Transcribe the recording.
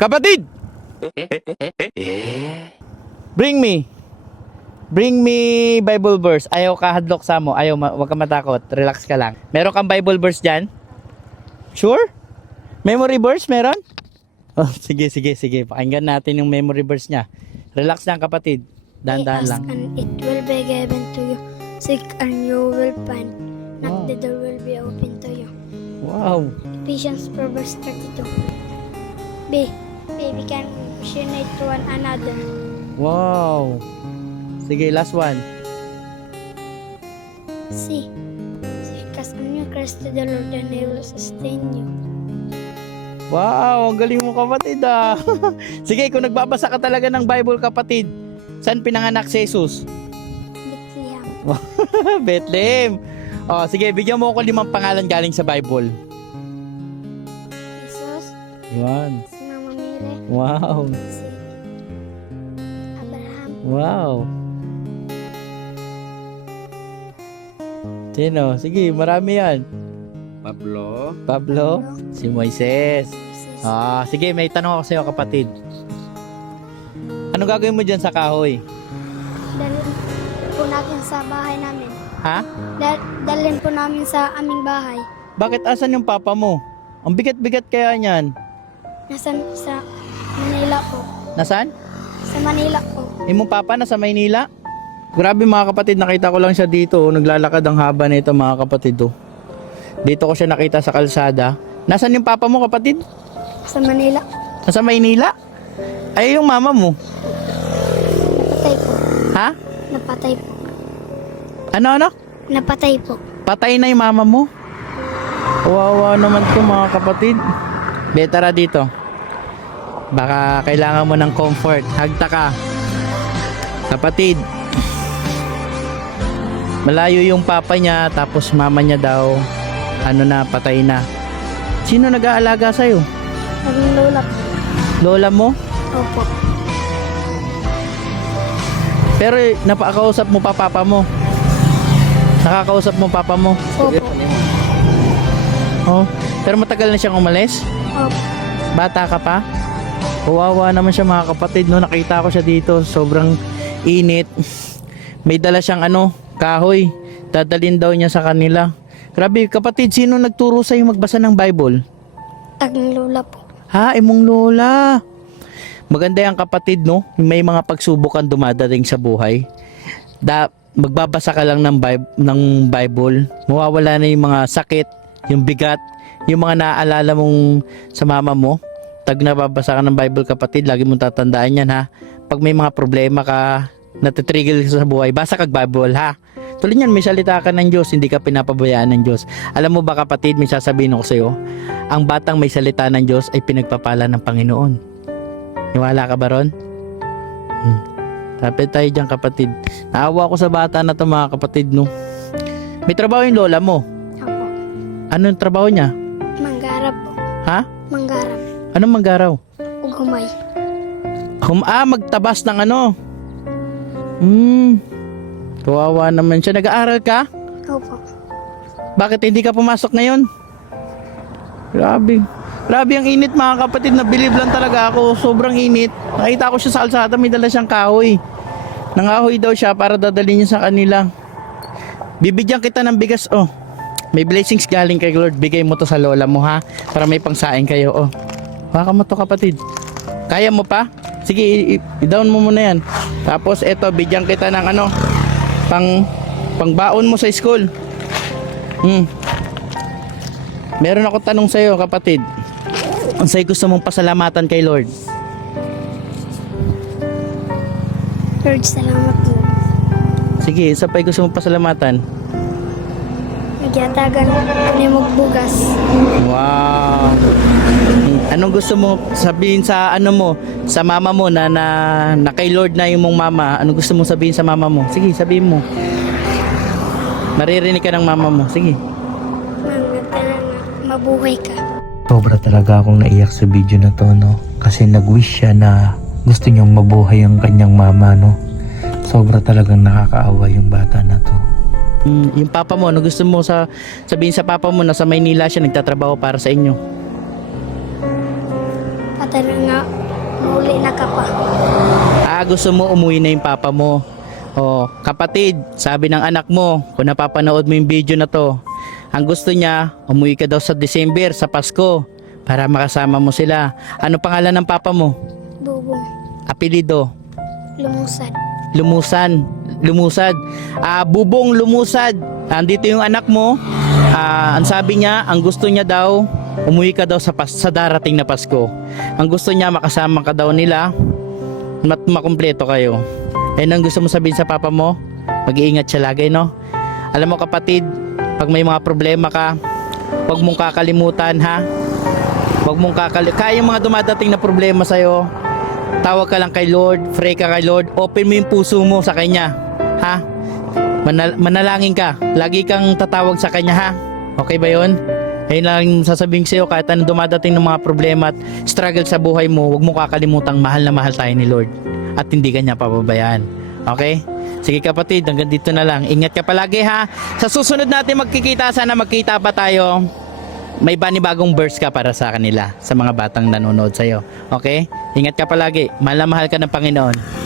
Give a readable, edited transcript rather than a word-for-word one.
Kapatid! Bring me. Bring me Bible verse. Ayaw ka hadlok sa mo. Ayaw, wag ka matakot. Relax ka lang. Meron kang Bible verse dyan? Sure? Memory verse meron? Oh, sige, sige, sige. Pakinggan natin yung memory verse niya. Relax lang kapatid. Dahan-dahan lang. Ask and it will be given to you. Seek and you will find. Knock, the door will be open to you. Wow. Ephesians 4 verse 32. B. We can unite to one another. Wow. Sige, last one. C. Cast on your Christ to the Lord and He will sustain you. Wow, ang galing mo kapatid ah. Sige, kung nagbabasa ka talaga ng Bible kapatid, saan pinanganak si Jesus? Bethlehem. Bethlehem. Oh, sige, bigyan mo ako 5 pangalan galing sa Bible. Jesus. Yan. Si Mama Mary. Wow. Si Abraham. Wow. Sino? Sige, marami yan. Pablo. Si Moises. Moses. Ah, sige, may tanong ako sa iyo kapatid. Ano gagawin mo dyan sa kahoy? Dalhin po natin sa bahay namin. Ha? Dalhin po namin sa aming bahay. Bakit asan yung papa mo? Ang bigat-bigat kaya niyan. Sa Manila po. Nasaan? Sa Manila po. Imong papa nasa Maynila? Grabe mga kapatid, nakita ko lang siya dito. Naglalakad ang haba nito mga kapatid. Oh. Dito ko siya nakita sa kalsada. Nasaan yung papa mo kapatid? Sa Manila. Nasa Maynila? Ay yung mama mo. Napatay po. Ha? Napatay po. Ano? Napatay po. Patay na yung mama mo? Wawa naman to mga kapatid. Betara dito. Baka kailangan mo ng comfort. Hagta ka. Kapatid. Malayo yung papa niya, tapos mama niya daw, patay na. Sino nag-aalaga sa'yo? Naging lola po. Lola mo? Opo. Pero napakausap mo pa papa mo? Nakakausap mo papa mo? Opo. Oh, pero matagal na siyang umalis? Opo. Bata ka pa? Kawawa naman siya mga kapatid, no? Nakita ko siya dito, sobrang init. May dala siyang kahoy. Dadalhin daw niya sa kanila. Grabe kapatid, sino nagturo sa'yo magbasa ng Bible? Naging lola po. Ha, imong lola. Maganda yung kapatid, no? May mga pagsubok ang dumadating sa buhay. Magbabasa ka lang ng Bible. Mawawala na yung mga sakit, yung bigat, yung mga naaalala mong sa mama mo. Tag nababasa ka ng Bible kapatid, lagi mong tatandaan yan ha. Pag may mga problema ka, natitrigger sa buhay, basa kag Bible ha. Tulad yan, may salita ka ng Diyos, hindi ka pinapabayaan ng Diyos. Alam mo ba kapatid, may sasabihin ko sa iyo, ang batang may salita ng Diyos ay pinagpapala ng Panginoon. Niwala ka ba ron? Tapit tayo dyan kapatid. Naawa ko sa bata na to mga kapatid, no? May trabaho yung lola mo. Opo. Ano yung trabaho niya? Manggarap po. Ha? Manggarap. Anong manggaraw? Ugumay. Magtabas ng Kawawa naman siya. Nag-aaral ka? Opo. Bakit hindi ka pumasok ngayon? Grabe. Grabe ang init mga kapatid. Nabilib lang talaga ako. Sobrang init. Nakita ko siya sa kalsada. May dala siyang kahoy. Nangahoy daw siya para dadalhin niya sa kanila. Bibigyan kita ng bigas. Oh, may blessings galing kay Lord. Bigay mo to sa lola mo ha. Para may pangsaing kayo. Oh, baka mo to kapatid. Kaya mo pa? Sige, i-down mo muna yan. Tapos eto, bigyan kita ng pangbaon mo sa school. Meron ako tanong sa iyo kapatid. Ang sa'yo gusto mong pasalamatan kay Lord? Lord, salamat po. Sige, isa pa gusto mong pasalamatan. Nagyatagan ni magbugas. Wow. Anong gusto mo sabihin sa sa mama mo na kay Lord na yung mong mama? Anong gusto mong sabihin sa mama mo? Sige, sabihin mo. Maririnig ka ng mama mo. Sige. Mabuhay ka. Sobra talaga akong naiyak sa video na to, no? Kasi nag-wish siya na gusto niyang mabuhay ang kanyang mama, no? Sobra talagang nakakaawa yung bata na to. Yung papa mo, ano gusto mo sabihin sa papa mo na sa Maynila siya nagtatrabaho para sa inyo? tara nga, muli na ka pa. Gusto mo umuwi na yung papa mo. Oh, kapatid, sabi ng anak mo, kung napapanood mo yung video na to, ang gusto niya, umuwi ka daw sa December, sa Pasko, para makasama mo sila. Ano pangalan ng papa mo? Bubong, Apelido? lumusad. Lumusad. Bubong Lumusad. Andito yung anak mo. Ang sabi niya, ang gusto niya daw, umuwi ka daw sa darating na Pasko. Ang gusto niya, makasama ka daw nila, makumpleto kayo. Ayun ang gusto mo sabihin sa papa mo? Mag-iingat siya lagi, no? Alam mo kapatid, pag may mga problema ka, huwag mong kakalimutan, ha? Huwag mong kaya yung mga dumadating na problema sa'yo, tawag ka lang kay Lord, pray ka kay Lord, open mo yung puso mo sa Kanya, ha? Manalangin ka, lagi kang tatawag sa Kanya, ha? Okay ba yun? Ayun lang sasabihin sa'yo, kahit anong dumadating ng mga problema at struggle sa buhay mo, huwag mo kakalimutang mahal na mahal tayo ni Lord at hindi ka niya pababayaan. Okay? Sige kapatid, hanggang dito na lang. Ingat ka palagi, ha? Sa susunod natin magkikita, sana magkita pa tayo. May bagong verse ka para sa kanila, sa mga batang nanonood sa'yo. Okay? Ingat ka palagi. Mahal na mahal ka ng Panginoon.